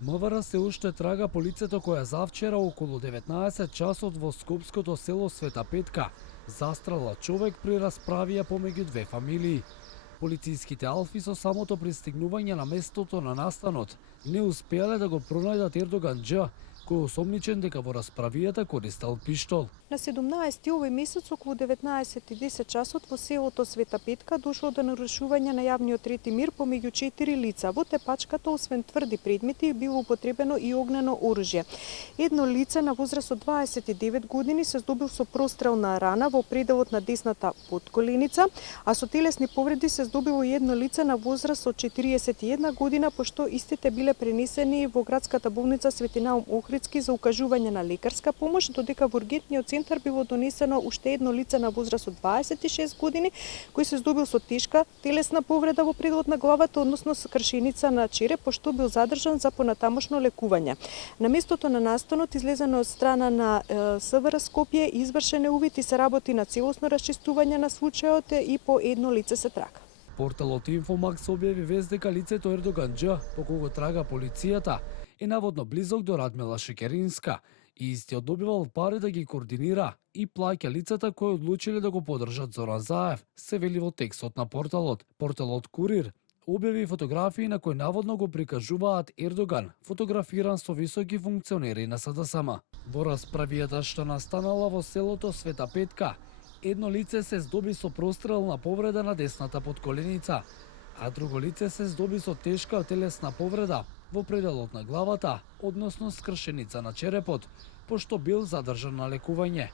МВР се уште трага по лицето која завчера околу 19 часот во скопското село Света Петка застрела човек при расправија помеѓу две фамилии. Полициските алфи со самото пристигнување на местото на настанот не успеале да го пронајдат Ердоган Дж, кој осомничен дека во расправијата користел пиштол. На 17 овој месец околу 19:10 часот во селото Света Петка дошло до нарушување на јавниот ред и мир помеѓу 4 лица. Во тепачката освен тврди предмети било употребено и огнено оружје. Едно лице на возраст од 29 години се здобил со прострелна рана во пределот на десната потколеница, а со телесни повреди се здобило и едно лице на возраст од 41 година, пошто истите биле пренесени во градската болница Свети Наум Охридски за укажување на лекарска помош, додека во ургентниот центар било донесено уште едно лице на возраст од 26 години, кој се здобил со тешка телесна повреда во пределот на главата, односно со кршеница на череп, пошто бил задржан за понатамошно лекување. На местото на настанот излезено од страна на СВР Скопје и извршен увид и се работи на целосно расчистување на случајот и по едно лице се трага. Порталот Инфомакс објави вест дека лицето Ердоган Дж, по кого трага полицијата, е наводно близок до Радмила Шекеринска и истиот добивал пари да ги координира и плаќа лицата кои одлучиле да го поддржат Зоран Заев, се вели во текстот на порталот. Порталот Курир објави фотографии на кои наводно го прикажуваат Ердоган, фотографиран со високи функционери на СДСМ. Во расправијата што настанала во селото Света Петка, едно лице се здоби со прострелна повреда на десната потколеница, а друго лице се здоби со тешка телесна повреда во пределот на главата, односно скршеница на черепот, пошто бил задржан на лекување.